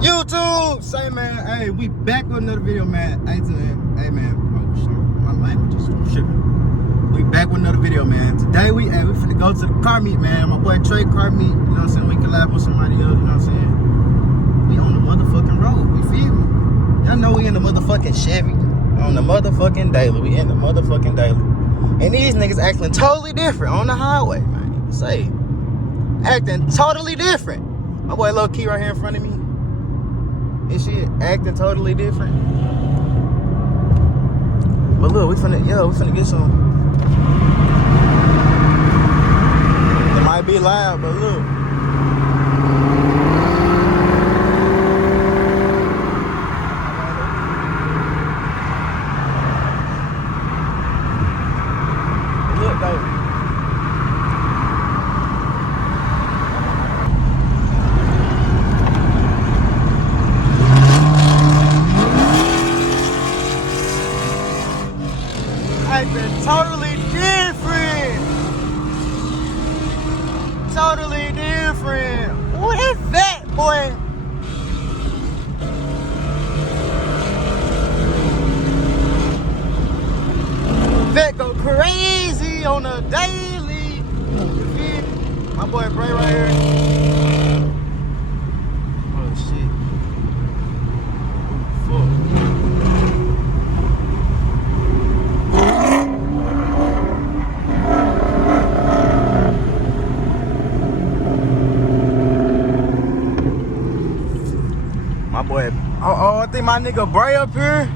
YouTube, say man, hey, we back with another video, man. Hey man, oh shit, my language is tripping. We back with another video, man. Today we finna go to the car meet, man. My boy Trey car meet, you know what I'm saying? We collab with somebody else, you know what I'm saying? We on the motherfucking road, you feel me? Y'all know we in the motherfucking Chevy, on the motherfucking daily. We in the motherfucking daily. And these niggas acting totally different on the highway, man. Say, acting totally different. My boy Low Key right here in front of me. And shit acting totally different. But look, we finna get some. It might be loud, but look. Look though. Acting totally different. Totally different. What is that, boy? Vet go crazy on a daily. My boy Bray right here. Oh shit. Fuck. My boy, I think my nigga Bray up here.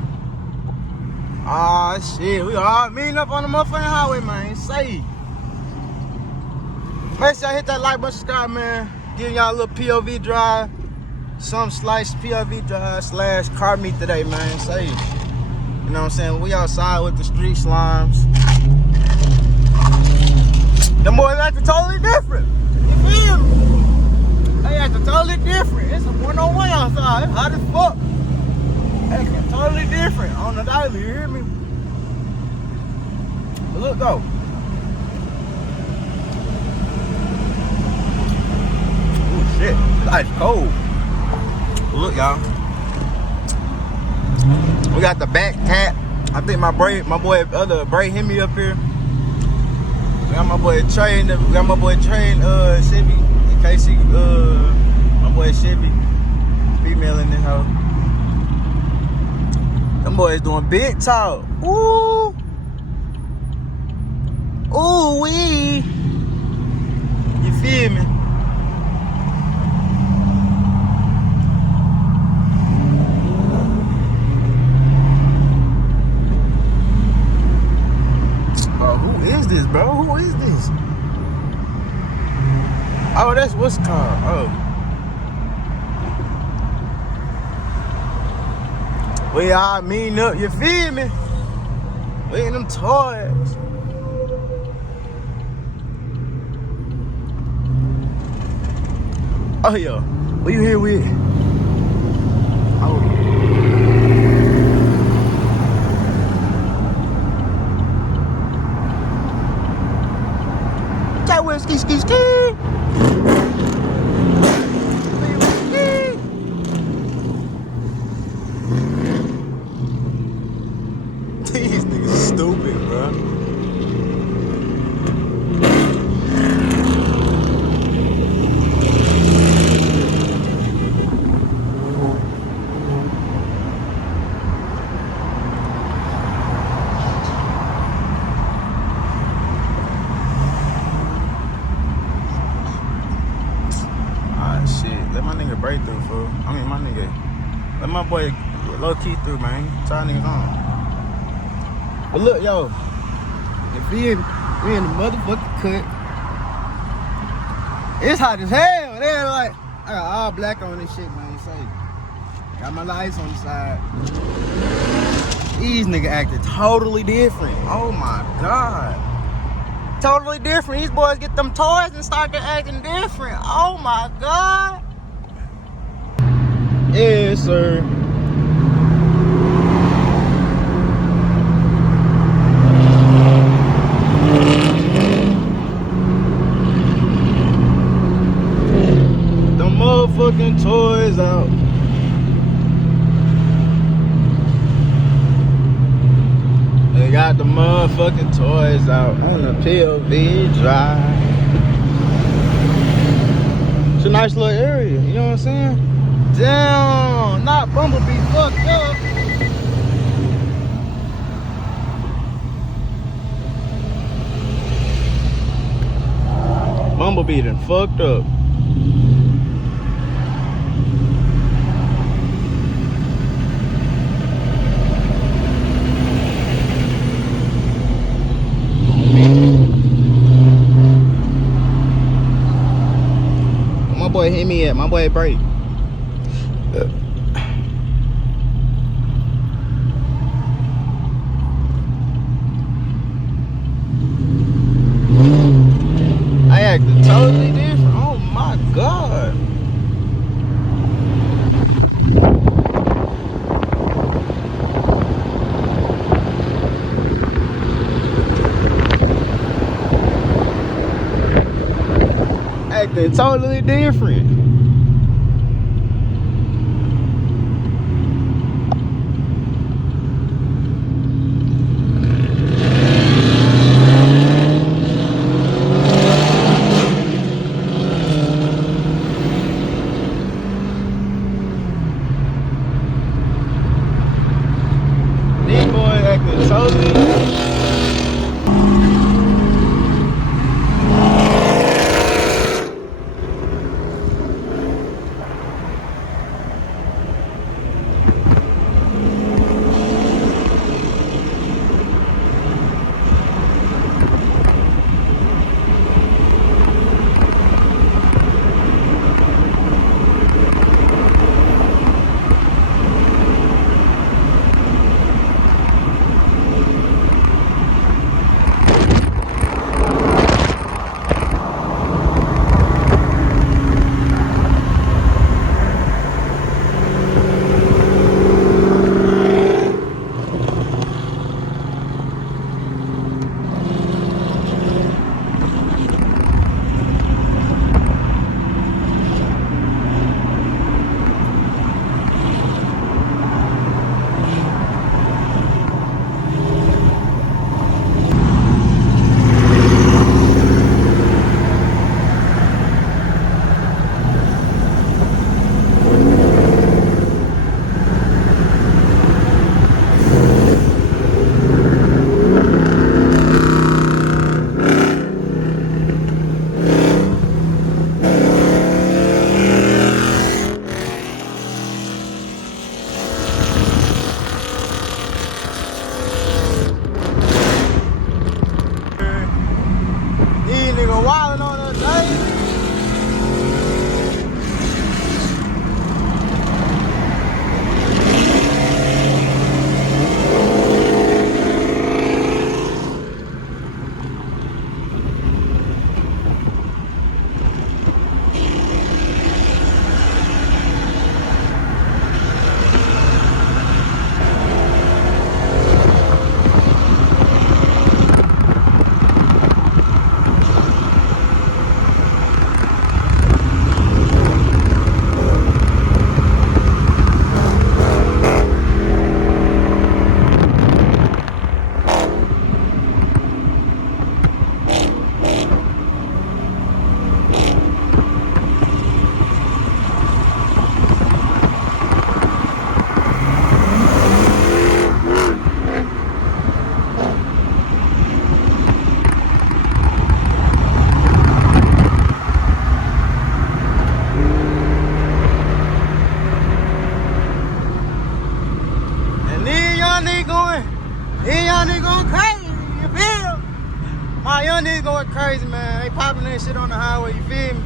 Ah shit, we all meeting up on the motherfucking highway, man. Say, make sure y'all hit that like button, subscribe, man. Giving y'all a little POV drive, some slice POV drive / car meet today, man. Say, you know what I'm saying? We outside with the street slimes. Them boys acting totally different. You feel me? They acting totally different. It's a 101 outside. It's hot as fuck. Acting totally different on the daily, you hear me? But look though. Oh shit, it's ice cold. But look y'all. We got the back cat. I think my boy Bray hit me up here. We got my boy Trey in Chevy. Casey, my boy Chevy, female in this house. Them boys doing big talk. Ooh. Ooh wee. You feel me? Bro, who is this, bro? Who is this? Oh, that's what's called. Oh. We all meeting up, you feel me? We in them toys. Oh, yeah. What you here with? Oh. That was ski. These niggas stupid, bro. Ah shit, let my nigga break through, fool. Let my boy Low Key through, man. Try niggas on. But look, yo, we in the motherfucking cut. It's hot as hell. They're like, I got all black on this shit, man. Say, got my lights on the side. These niggas acting totally different. Oh my God. Totally different. These boys get them toys and start to acting different. Oh my God. Yes, sir. motherfucking toys out. got the motherfucking toys out on the POV drive. It's a nice little area, you know what I'm saying? Damn, not Bumblebee fucked up. Bumblebee done fucked up. My boy hit me at my boy break. I acted totally different. Oh my god. Acting totally different. These boys acting totally different. Wildin' on us, eh? Young nigga going crazy, you feel? My young nigga going crazy, man. They popping that shit on the highway, you feel me?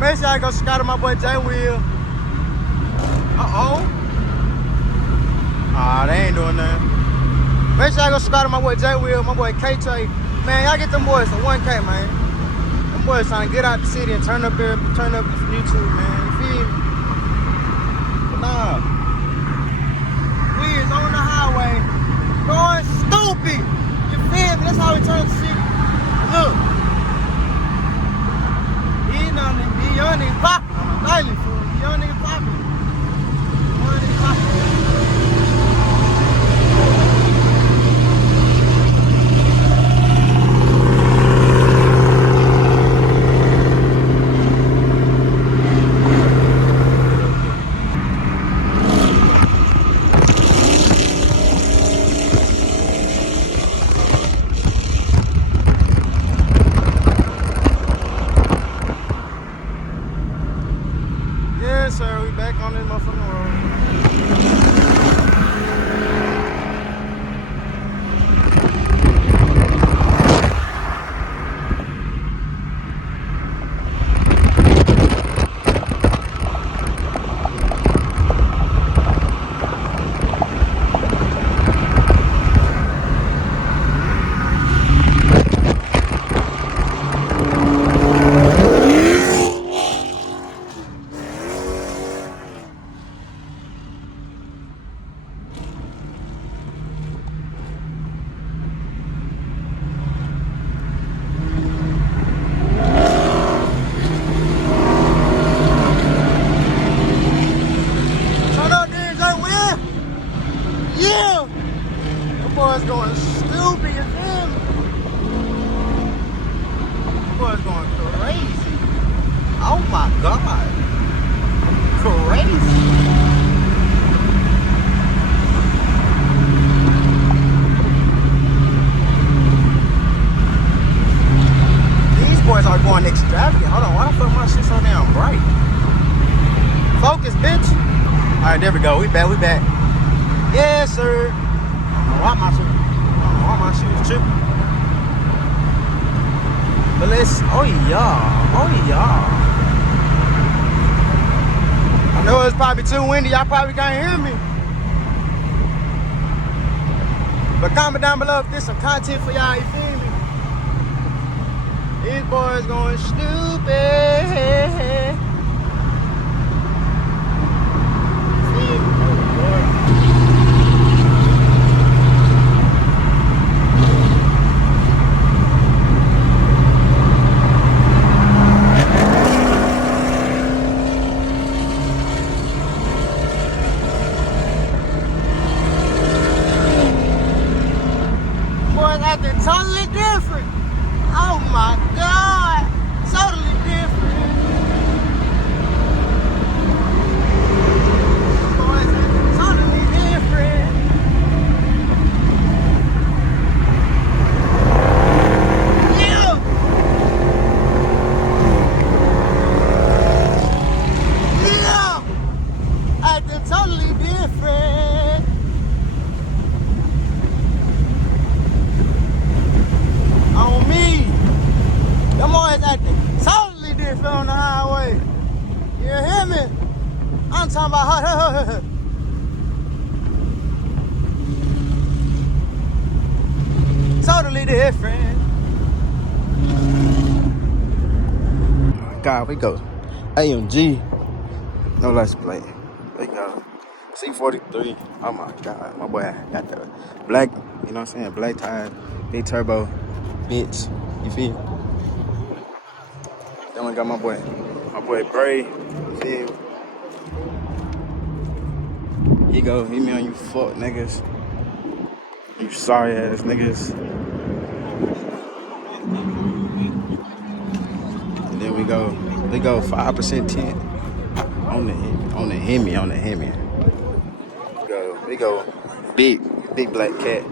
Make sure I go scout at my boy J Will. Ah, they ain't doing nothing. Make sure I go scout at my boy J Will, my boy K Trey. Man, y'all get them boys to 1K, man. Them boys trying to get out the city and turn up here, turn up this YouTube, man. You feel me? But nah. We is on the highway. Going stupid. You feel me? That's how we turn the city. Look. These young niggas popping. I'm daily fool. These young niggas popping. Young niggas popping. Boy's going stupid, you feel me? Boy's going crazy. Oh my God. Crazy. These boys are going extravagant. Hold on, why the fuck my shit so damn bright? Focus, bitch. Alright, there we go. We back. Yes, sir. Why my shit was tripping. But let's, oh yeah. I know it's probably too windy, y'all probably can't hear me. But comment down below if there's some content for y'all, you feel me? These boys going stupid. Acting totally different. Oh my God, totally different. Boys acting totally different. Yeah. Acting totally different. On me. Them boys acting totally different on the highway. You hear me? I'm talking about her. Totally different. God, we go AMG. No, let's play. We go C43. Oh my God, my boy got the black, you know what I'm saying? Black tires, big turbo. Bitch, you feel? Then we got my boy Bray, you feel? He go, hit me on you fuck niggas. You sorry ass niggas. And then we go 5% tint on the Hemi. We go big black cat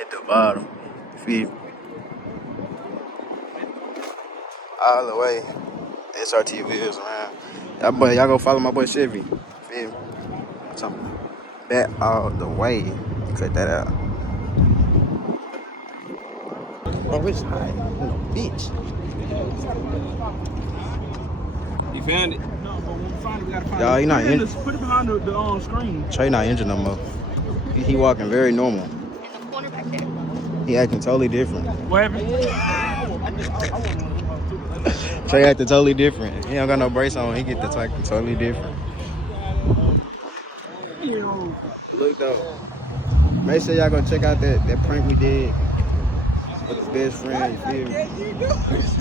at the bottom, you feel? All the way. SRT videos around. Y'all go follow my boy Chevy. Feel me? Something. Back all the way. Cut that out. Oh, it's high. No, bitch. You found it? No, but when we find it, we gotta find Y'all, he not injured. Put it behind the screen. Trey not injured no more. He walking very normal. In the corner back there. He acting totally different. What happened? Trey acting totally different. He don't got no brace on. He get the acting totally different. Look though. Make sure y'all go check out that prank we did with his best friend. You feel me?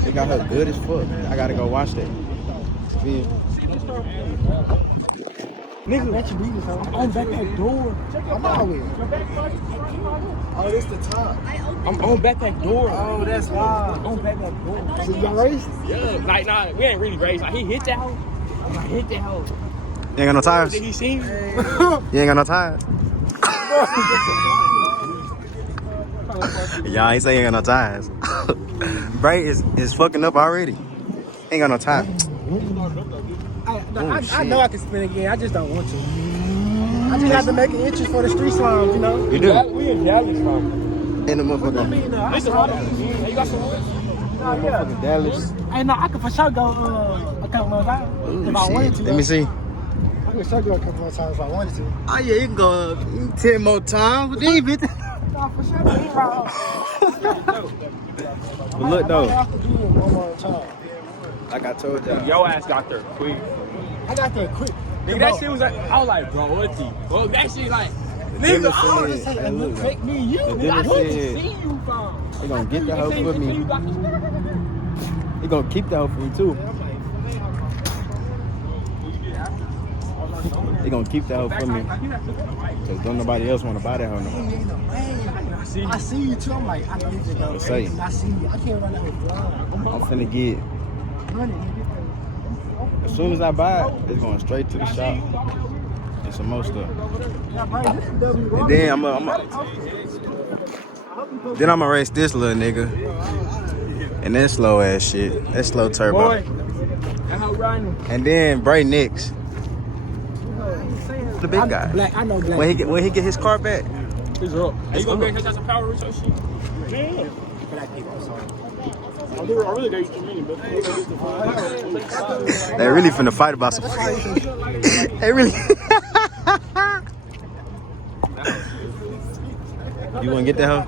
They got her good as fuck. I gotta go watch that. You feel me? Nigga, that should be this on backpack door. I'm always. Oh, this the top. I'm on backpack door. Oh, that's wild. On backpack door. So y'all raced? Yeah, like nah, we ain't really raced. Like he hit that hoe. I hit that hoe. You ain't got no tires? Did he see me? You ain't got no tires? Y'all ain't saying ain't got no tires. Bray is fucking up already. Ain't got no tires. I know I can spin again. I just don't want to. I just have to make an interest for the street slimes, you know. You do. We in Dallas, bro. In the motherfucker. Listen, hold on. You got some wood? Motherfucker Dallas. Hey, no, I could for sure go a couple more times if I wanted to. Let me see. I could for sure go a couple more times if I wanted to. Oh yeah, you can go 10 more times with these bitches. No, for sure. But look though, I have to do it one more time. like I told y'all. Your ass got there quick. I got there quick. Nigga, that shit was like, I was like, bro, what's he? Well, that shit like, Nigga, nigga, I was just hey, saying, look, make me you. the Nigga, I difference want to is- see you, bro. They gonna get the hoe for me. You got the He gonna keep the hoe for me too. They gonna keep the hoe for me. Cause don't nobody else wanna buy that hoe no more. I see you too. I'm like, I need to go. Say. I see you. I can't run out with blind. I'm finna get, as soon as I buy it, it's going straight to the shop. And some more stuff. And then I'ma race this little nigga. And that slow ass shit. That slow turbo. boy. That's how riding. And then Bray Nix. The big guy. Black, I know black. When he get his car back. It's up. Are you gonna get some power with your shit? Yeah. Black people, I'm sorry. I really got you mean, but They really finna fight about some. They really. You wanna get that hoe?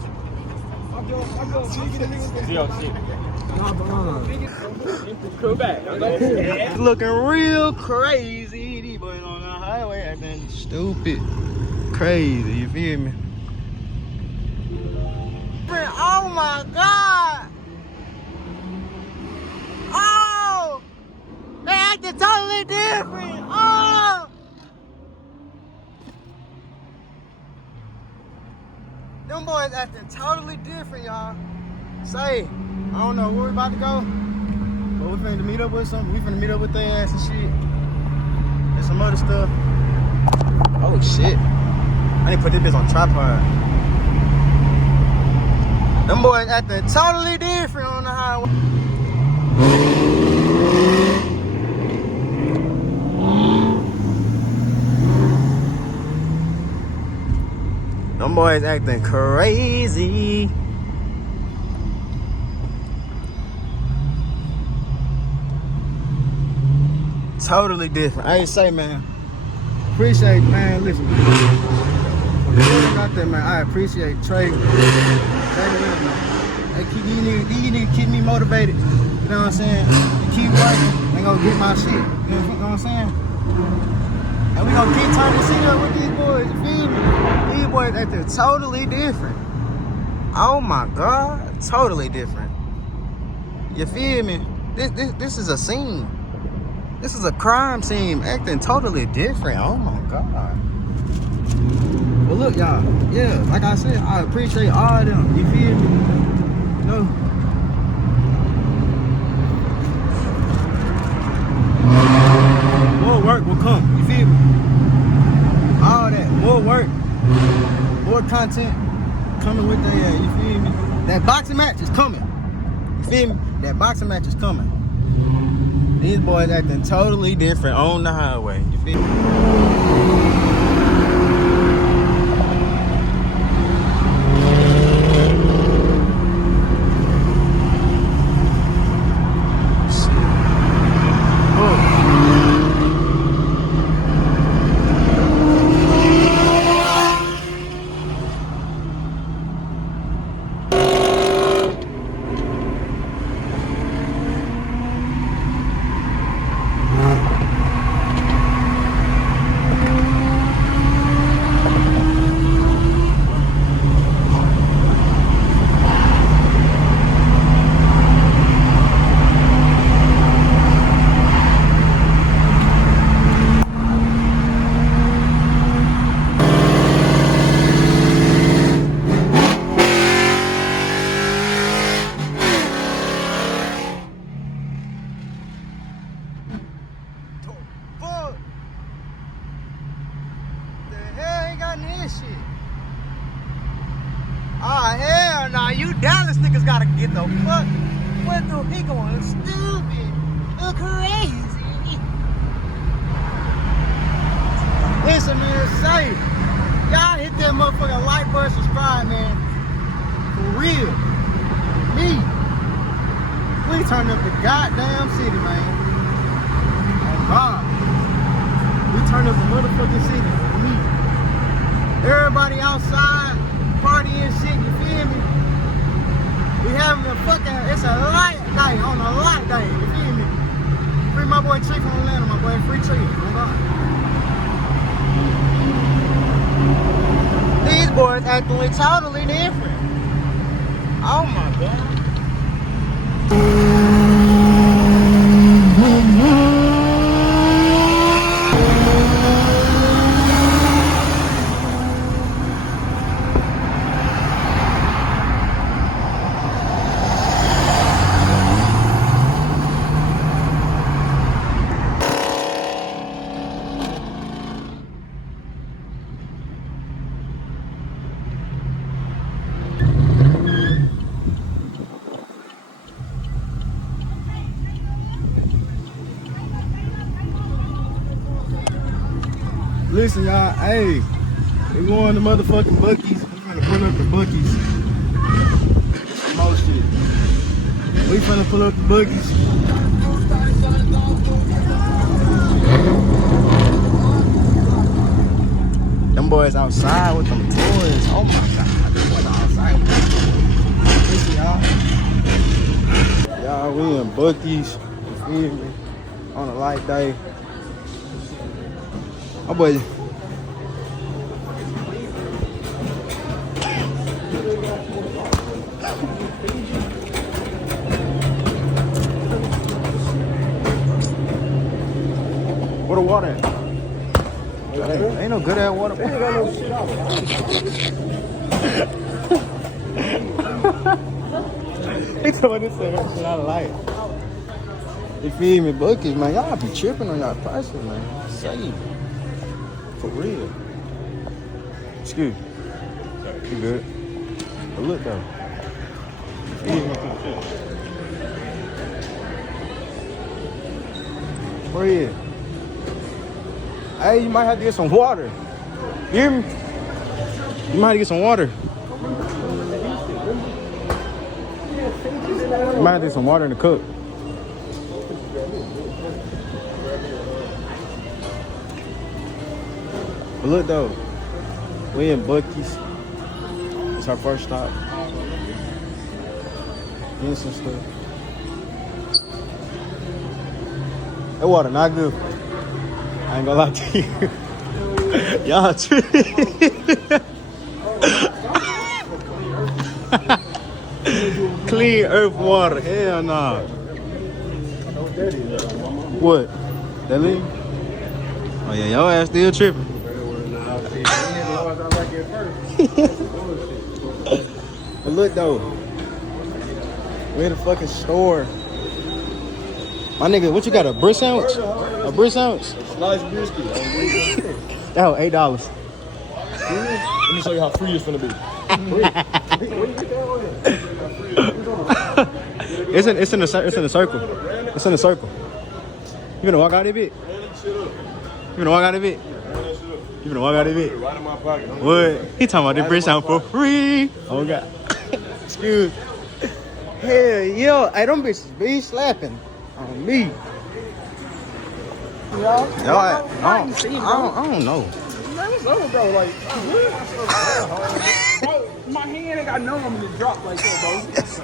Come back. It's looking real crazy. These boys on the highway acting stupid. Crazy, you feel me? Oh my God! Oh! They acting totally different! Oh! Them boys acting totally different, y'all. Say, I don't know where we about to go, but we finna meet up with some. We finna meet up with their ass and shit. And some other stuff. Oh shit. I didn't put this bitch on tripod. Them boys acting totally different on the highway. Them boys acting crazy. Totally different. I ain't say, man. Appreciate, man. Listen. Out there, man. I appreciate Trey. Hey, you need to keep me motivated. You know what I'm saying? Keep working. They gonna get my shit. You know what I'm saying? And we gonna keep turning the shit up with these boys. You feel me? These boys acting totally different. Oh my God, totally different. You feel me? This is a scene. This is a crime scene acting totally different. Oh my God. But look, y'all, yeah, like I said, I appreciate all of them. You feel me? You know? More work will come. You feel me? All that, more work, more content coming with that. You feel me? That boxing match is coming. You feel me? That boxing match is coming. These boys acting totally different on the highway. You feel me? Oh hell nah, you Dallas niggas gotta get the fuck. What the he going stupid, crazy. Listen, man, say, y'all hit that motherfucking like button, subscribe, man. For real. Me. We turn up the goddamn city, man. Oh, God. We turn up the motherfucking city. For me. Everybody outside, partying shit, you feel me? We having a fucking, it's a light day, on a light day, you feel me? Free my boy Tree from Atlanta, my boy, free Tree. Hold on. These boys acting totally different. Oh my God. Listen, y'all, hey, we going to motherfucking Buc-ee's. We finna pull up the Buc-ee's. Some more shit. We finna pull up the Buc-ee's. Them boys outside with them toys. Oh my God, them boys outside with them toys. Listen, y'all. Y'all, we in Buc-ee's. You feel me? On a light day. Oh boy. Where the water at? Ain't no good at water. Ain't got no shit out. He told me this shit out of light. You feel me, Buc-ee's, man? Y'all be tripping on y'all prices, man. Save. For real. Excuse me. You good? But look though. Where you at? Hey, you might have to get some water. You hear me? You might have to get some water. You might have to get some water in the cup. But look though, we in Buc-ee's. It's our first stop. Getting some stuff. That water not good. I ain't gonna lie to you. Y'all clean earth water. Hell nah. What? That leak? Oh yeah, your ass still tripping. But look though, we in the fucking store. My nigga, what you got, a brick sandwich? A brick sandwich? Sliced biscuit. That was $8. Let me show you how free it's gonna be. It's in the circle. It's in the circle. You gonna walk out of it? You gonna walk out of it? You gonna walk out of it? Right in my pocket. What? He talking about the brick sandwich for free. Oh God. Excuse. Hell yo, hey, them bitches be slapping on me. Yo, I don't know. Man, what's up, bro? Like, bro, my hand ain't got no room to drop like that, bro. That's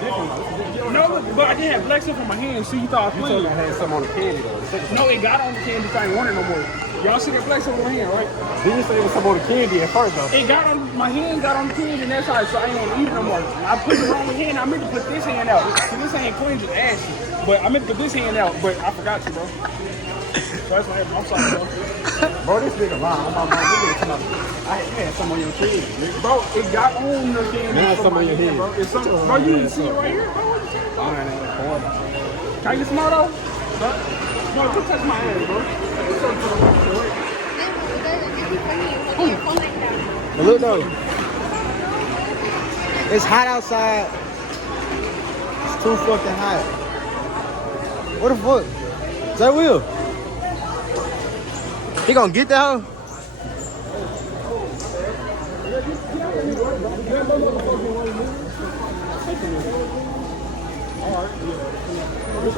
different. No, but I didn't have black stuff on my hand, so you thought I was playing. I had something on the candy though. No, it got on the candy, so I ain't want it no more. Y'all see that black stuff on my hand, right? Did you say it was something on the candy at first though? It got on, my hand got on the candy and that side, so I ain't want to eat it no more. I put the wrong hand, I meant to put this hand out. See, this hand cleans and ashy. But I meant to put this hand out, but I forgot to, bro. So that's why I'm sorry, bro. Bro, this nigga lying. I'm about I had some on your candy, nigga. Bro, it got on the candy. It had some on your head. Bro, it's something. Bro, you didn't see it right here, bro. What you saying, bro? Can I get some more though? Bro, don't touch my hand, bro. But look though, it's hot outside. It's too fucking hot. What the fuck? Is that Will? He gonna get that hoe?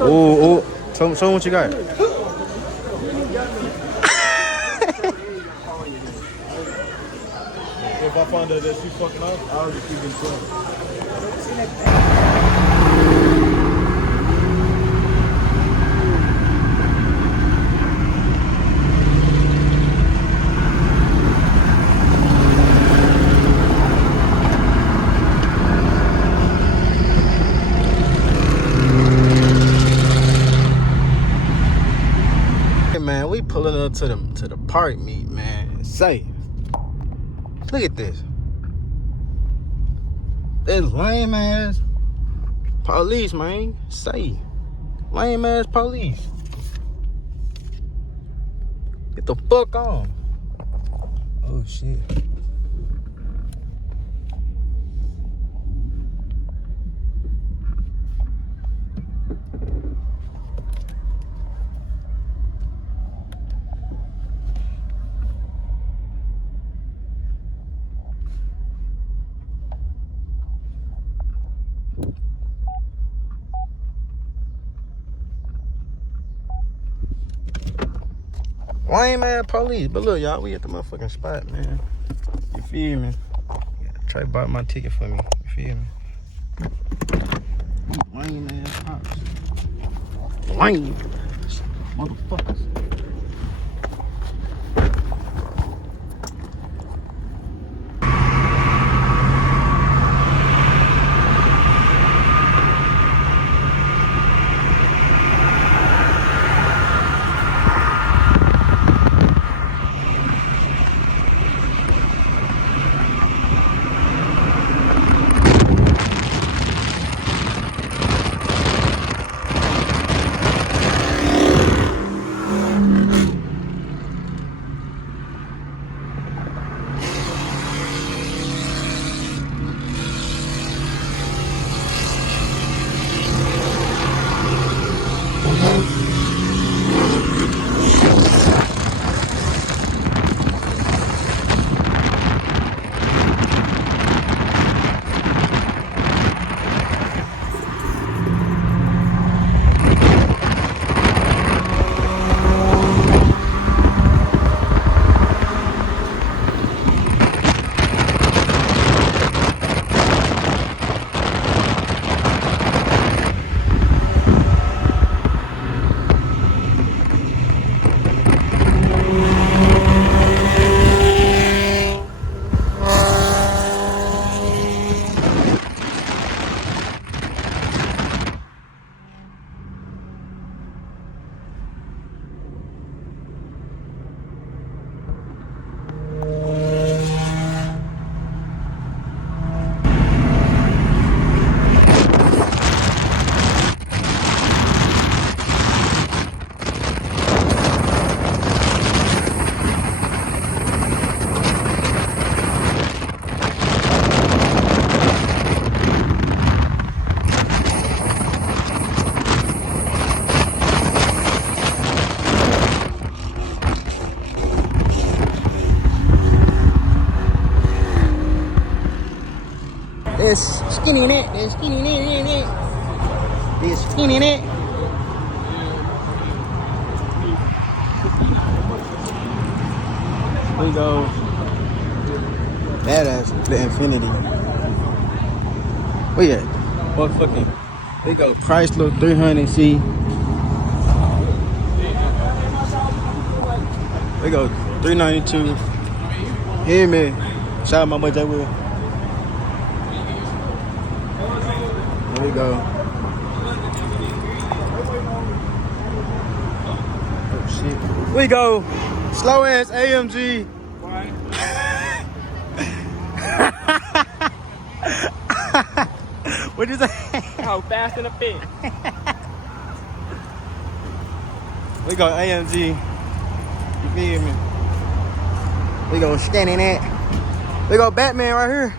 Ooh, ooh. Show him what you got. If I find out that she fucking up, I'll just keep it going. Hey man, we pulling up to the park meet, man. Say, look at this. This lame ass police, man. Say, lame ass police. Get the fuck on. Oh shit. Lame ass police. But look, y'all, we at the motherfucking spot, man. You feel me? Yeah, Trey bought my ticket for me. You feel me? Lame ass cops. Lame ass motherfuckers. There's skinny in it. There's skinny in it. There's skinny in it. We go. Badass the Infinity. Where you at? What fucking? We go Chrysler 300C. We go 392. Hear me. Shout out my boy J Will. There we go. Oh shit. We go. Slow ass AMG. What you say? How fast in a pit? We go AMG. You feel me? We go scanning that. We go Batman right here.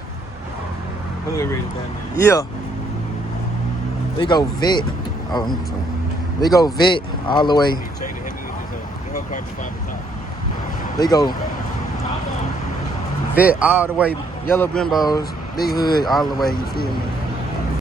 Look at Red Batman. Yeah. We go Vet. Oh, I'm sorry. We go Vet all the way. Check the heavy with this, the whole car just 5 top. They go vet all the way, yellow bimbos, big hood all the way, you feel me?